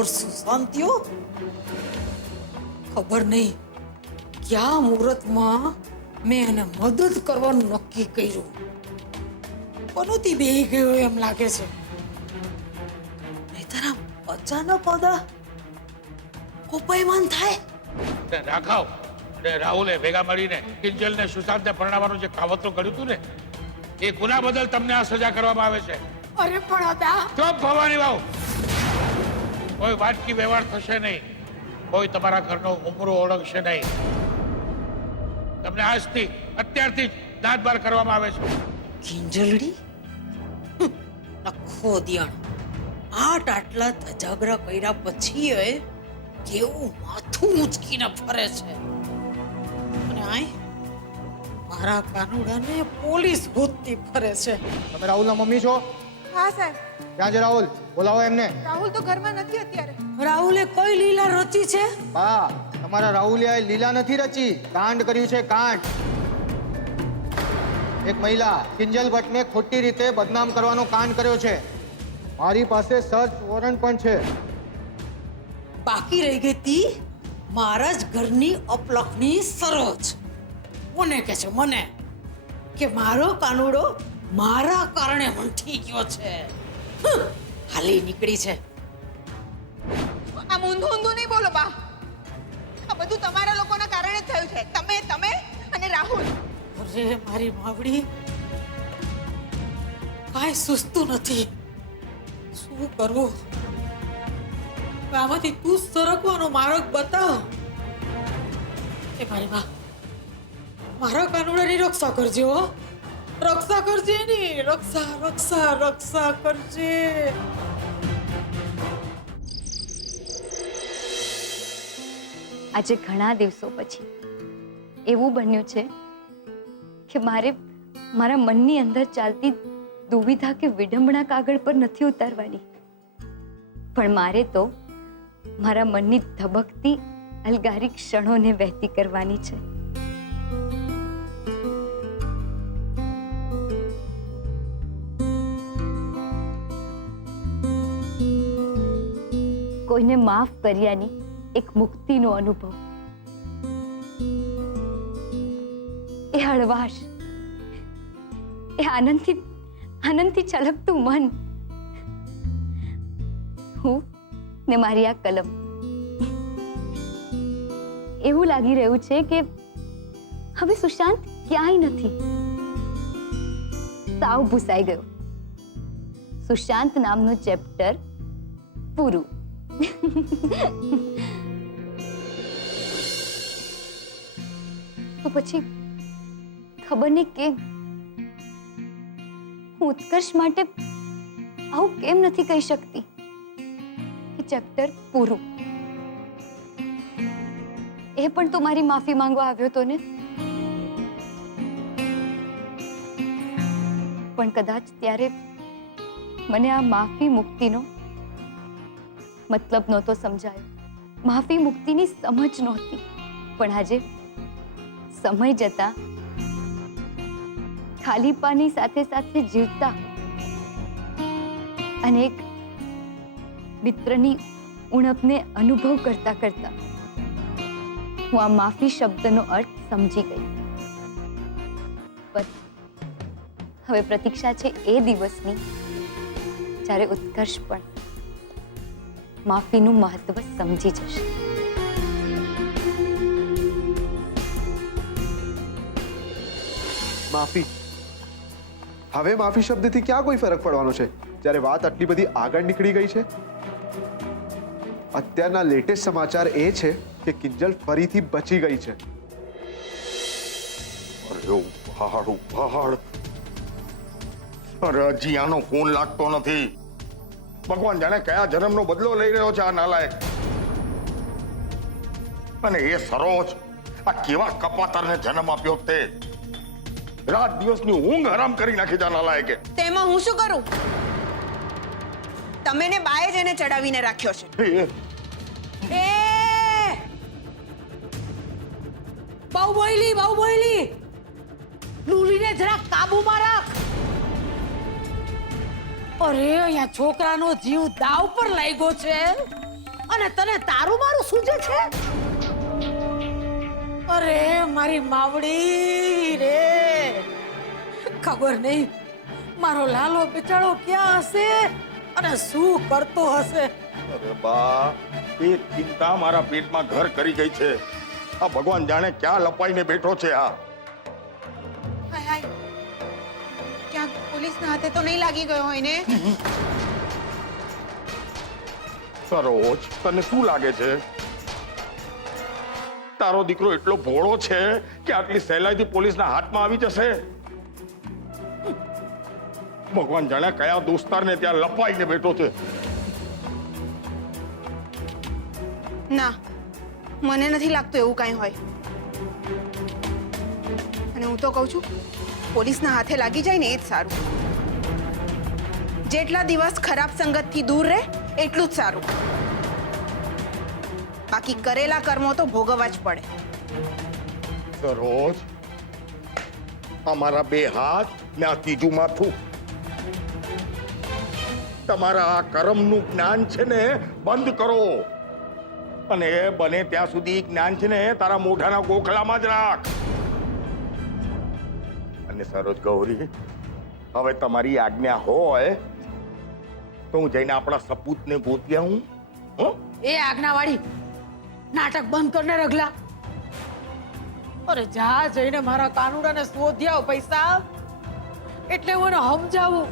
और सुशांतियो खबर नहीं क्या मुहूर्त में मैं એને મદદ કરવાનું નક્કી કર્યું પનોતી બેહી ગયો એમ લાગે છે નહીતર આમ અચાનક ઓદા કોપાયમાન થાય રાઘવ અને રાહુલે ભેગા મળીને કિંજલ ને સુશાંત ને પરણાવવાનું જે કાવતરું કર્યું હતું ને એ ગુના બદલ તમને આ સજા કરવામાં આવે છે અરે પણ ઓદા ચૂપ ભવાની વાવ કોઈ વાટકી વ્યવહાર થશે નહીં કોઈ તમારા ઘરનો ઉમરો ઓળખશે નહીં તમને આજથી અત્યારથી જ દાંત બાર કરવામાં આવે છે કિંજલડી નખો દિયાણ આટલા ધજાગરા કર્યા પછી કેવું માથું ઊંચકીને ફરે છે અને આય મારા કાનુડાને પોલીસ ગોતતી ફરે છે તમે રાહુલના મમ્મી છો? હા સાહેબ. ક્યાં છે રાહુલ? બોલાવો એમને. રાહુલ તો ઘરમાં નથી અત્યારે. રાહુલે કઈ લીલા રચી છે? બા, તમારા રાહુલે લીલા નથી રચી, કાંડ કર્યું છે, કાંડ. એક મહિલા કિંજલ ભટ્ટને ખોટી રીતે બદનામ કરવાનો કાંડ કર્યો છે. મારી પાસે સર્ચ વોરંટ પણ છે. બાકી રહી ગઈ તી મારા જ ઘરની અપલખની સરોજ. મને કે છે મને કે મારો કાનુડો મારા કારણે મંઠી ગયો છે. હાલી નીકળી છે. આ ઊંધું ઊંધું નહીં બોલો બા. આ બધું તમારા લોકોના કારણે જ થયું છે. તમે અને રાહુલ. અરે મારી માવડી કાંઈ સુસ્તું નથી. શું કરવું? આમાંથી તું સરકવાનો માર્ગ બતાવ. એ મારી માં મારા કાનુડાની રક્ષા કરજે હો. રક્ષા કરજે ની રક્ષા કરજે. આજે ઘણા દિવસો પછી એવું બન્યું છે કે મારે મારા મનની અંદર ચાલતી દુવિધા કે વિડંબણા કાગળ પર નથી ઉતારવાની, પણ મારે તો મારા મનની ધબકતી અલગારી ક્ષણોને વહેતી કરવાની છે. કોઈને માફ કર્યાની એક મુક્તિનો અનુભવ, એ હળવાશ, એ આનંદથી છલકતું મન, હું ને મારી આ કલમ. એવું લાગી રહ્યું છે કે હવે સુશાંત ક્યાંય નથી, સાવ ભૂસાઈ ગયો. સુશાંત નામનું ચેપ્ટર પૂરું. તો પછી ખબર નહીં કેમ હું ઉત્કર્ષ માટે આવું કેમ નથી કહી શકતી કે ચેપ્ટર પૂરું. એ પણ તો મારી માફી માંગવા આવ્યો તો ને. પણ કદાચ ત્યારે મને આ માફી મુક્તિનો મતલબ નહોતો સમજાયો, માફી મુક્તિની સમજ નહોતી. પણ આજે સમય જતા ખાલીપાની સાથે સાથે જીવતા અને એક મિત્રની ઉણપને અનુભવ કરતા કરતા હું આ માફી શબ્દનો અર્થ સમજી ગઈ. પણ હવે પ્રતીક્ષા છે એ દિવસની જ્યારે ઉત્કર્ષ પણ માફીનું મહત્વ સમજી જશે. માફી, હવે માફી શબ્દથી ક્યાં કોઈ ફરક પડવાનો છે જ્યારે વાત આટલી બધી આગળ નીકળી ગઈ છે. અત્યારના લેટેસ્ટ સમાચાર એ છે કે કિંજલ ફરીથી બચી ગઈ છે. અરે ઉભાડ, અરે હજી આનો ફોન લાગતો નથી. ભગવાન જાણે કયા જન્મનો બદલો લઈ રહ્યો છે આ નાલાયક. અને એ સરોજ આ કેવા કપાતરને જન્મ આપ્યો તે. રાત દિવસની ઊંઘ હરામ કરી નાખી છે આ નાલાયકે. તેમાં હું શું કરું? તમે ને બાએ જ એને ચડાવીને રાખ્યો છે. એ બહુ બોલી લુલીને જરા કાબુમાં રાખ. અરે અહીંયા છોકરાનો જીવ દાવ પર લાગ્યો છે. અને તને તારું મારું સૂજે છે? અરે મારી માવડી રે, ખબર નહીં મારો લાલો બિચારો ક્યાં હશે અને શું કરતો હશે. અરે બા, એક ચિંતા મારા પેટમાં ઘર કરી ગઈ છે. આ ભગવાન જાણે ક્યાં લપાઈને બેઠો છે. આ હાય હાય, ક્યાંક પોલીસના હાથે તો નહીં લાગી ગયો હોય ને? સરોજ, તને શું લાગે છે તારો દીકરો એટલો ભોળો છે કે આટલી સહેલાઈથી પોલીસના હાથમાં આવી જશે? ભગવાન જાણે કયા દોસ્તારને ત્યાં લપાઈને બેઠો છે. ના, મને નથી લાગતું એવું કાંઈ હોય. અને હું તો કહું છું, પોલીસના હાથે લાગી જાય ને એ જ સારું. જેટલા દિવસ ખરાબ સંગતથી દૂર રહે એટલું જ સારું. બાકી કરેલા કર્મો તો ભોગવવા જ પડે. સરોજ, અમારા બે હાથ ને આ ત્રીજું માથું, તમારા આ કર્મનું જ્ઞાન છે ને બંધ કરો. અને એ બને ત્યાં સુધી જ્ઞાન છે ને તારા મોઢાના ગોખલામાં જ રાખ. અને સરોજ ગૌરી, હવે તમારી આજ્ઞા હોય તો હું જઈને આપણા સપૂતને ગોતી આવું. હો? એ આજ્ઞાવાળી નાટક બંધ કરને રગલા. અરે જા જઈને મારા કાનુડાને શોધી આવ પૈસા. એટલે હું એને સમજાવું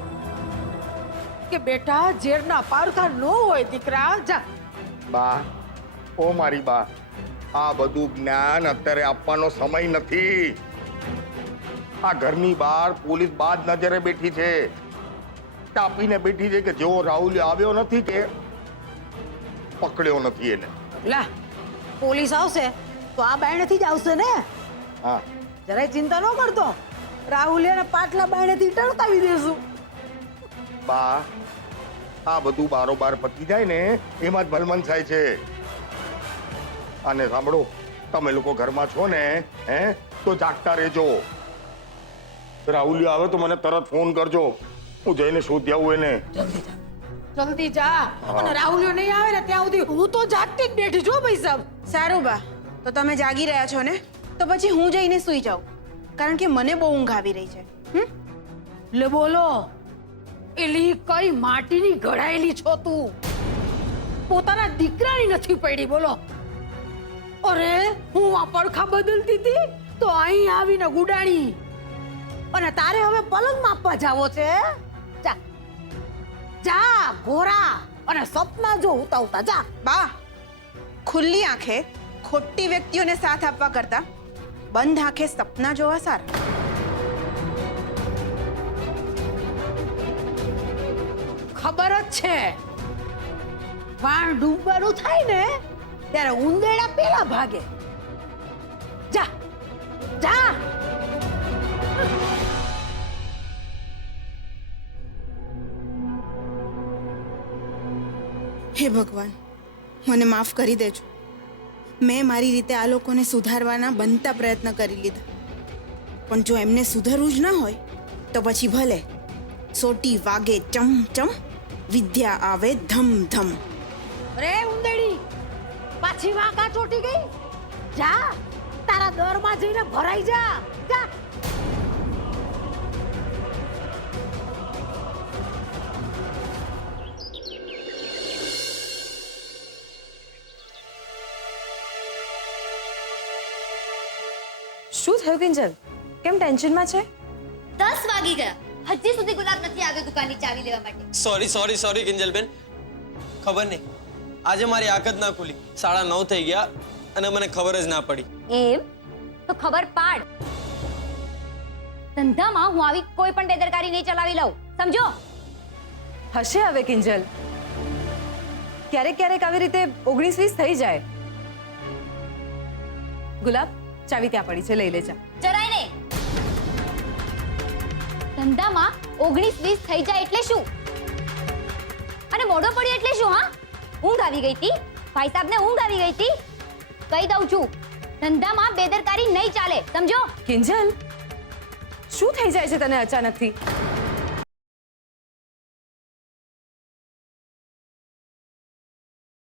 કે બેટા ઝેરના પારખા ન હોય દીકરા. જા. બા, ઓ મારી બા, આ બધું જ્ઞાન અત્યારે આપવાનો સમય નથી. આ ઘરની બહાર પોલીસ બાદ નજરે બેઠી છે, કાપીને બેઠી છે કે જેવો રાહુલ આવ્યો નથી કે પકડ્યો નથી એને. લા, પોલીસ આવશે તો આ બાયણેથી જ આવશે ને. હા, જરાય ચિંતા ન કરતો, રાહુલિયાને પાટલા બાયણેથી ટળકાવી દેશું. બા, આ બધું બારોબાર પતી જાય ને એમાં જ ભલમન થાય છે. અને સાંભળો, તમે લોકો ઘરમાં છો ને, તો જાગતા રહેજો. રાહુલ આવે તો મને તરત ફોન કરજો, હું જઈને શોધી આવું એને. જલ્દી જા. અને રાહુલિયો નહીં આવે ને ત્યાં સુધી હું તો જાગતી જ બેઠી છું ભાઈ સાહેબ. સારું બા, તો તમે જાગી રહ્યા છો ને, તો પછી હું જઈને સૂઈ જાઉં, કારણ કે મને બહુ ઊંઘ આવી રહી છે. લે બોલો, એલી કઈ માટીની ઘડાયેલી છો તું? પોતાના દીકરાની નથી પડી. બોલો. અરે હું આ પડખા બદલતી હતી તો અહીં આવીને ગુડાણી. અને તારે હવે પલંગ માપવા જાવો છે? જા જા ઘોરા, અને સપના જો ઉતા ઉતા જા. બા, ખુલ્લી આંખે ખોટી વ્યક્તિઓને સાથ આપવા કરતા બંધ આંખે સપના જોવા સારા. ખબર જ છે, વાણ ડૂબવાનું થાય ને ત્યારે ઉંદેડા પેલા ભાગે. જા જા. હે ભગવાન, મને માફ કરી દેજો. મેં મારી રીતે આ લોકોને સુધારવાના બનતા પ્રયત્ન કરી લીધા, પણ જો એમને સુધરવું જ ના હોય તો પછી ભલે સોટી વાગે ચમ ચમ, વિદ્યા આવે ધમ ધમ. રે ઉંદેડી, પાછી વાંકા ચોટી ગઈ. જા તારા દરમાં જઈને ભરાઈ જા. જા. શું થયું કિંજલ? કેમ ટેન્શનમાં છે? 10 વાગી ગયા, હજી સુધી ગુલાબ નથી આવ્યો દુકાનની ચાવી લેવા માટે. સોરી કિંજલબેન, ખબર નહીં, આજે મારી આંખ જ ના ખુલી. 9:30 થઈ ગયા અને મને ખબર જ ના પડી. એમ તો ખબર પાડ. ધંધામાં હું આવી કોઈ પણ બેદરકારી નહીં ચલાવી લઉં, સમજો? હશે હવે કિંજલ, ક્યારેક ક્યારેક આવી રીતે 19-20 થઈ જાય. ગુલાબ, ચાવી ત્યાં પડી છે, લઈ લેજા. જરાય નહીં. ધંધામાં 19-20 થઈ જાય એટલે શું? અને મોઢો પડ્યો એટલે શું? હા, ઊંઘ આવી ગઈ હતી, ભાઈ સાહેબને ઊંઘ આવી ગઈ હતી. કહી દઉં છું, ધંધામાં બેદરકારી નહીં ચાલે, સમજો? કિંજલ, શું થઈ જાય છે તને અચાનકથી?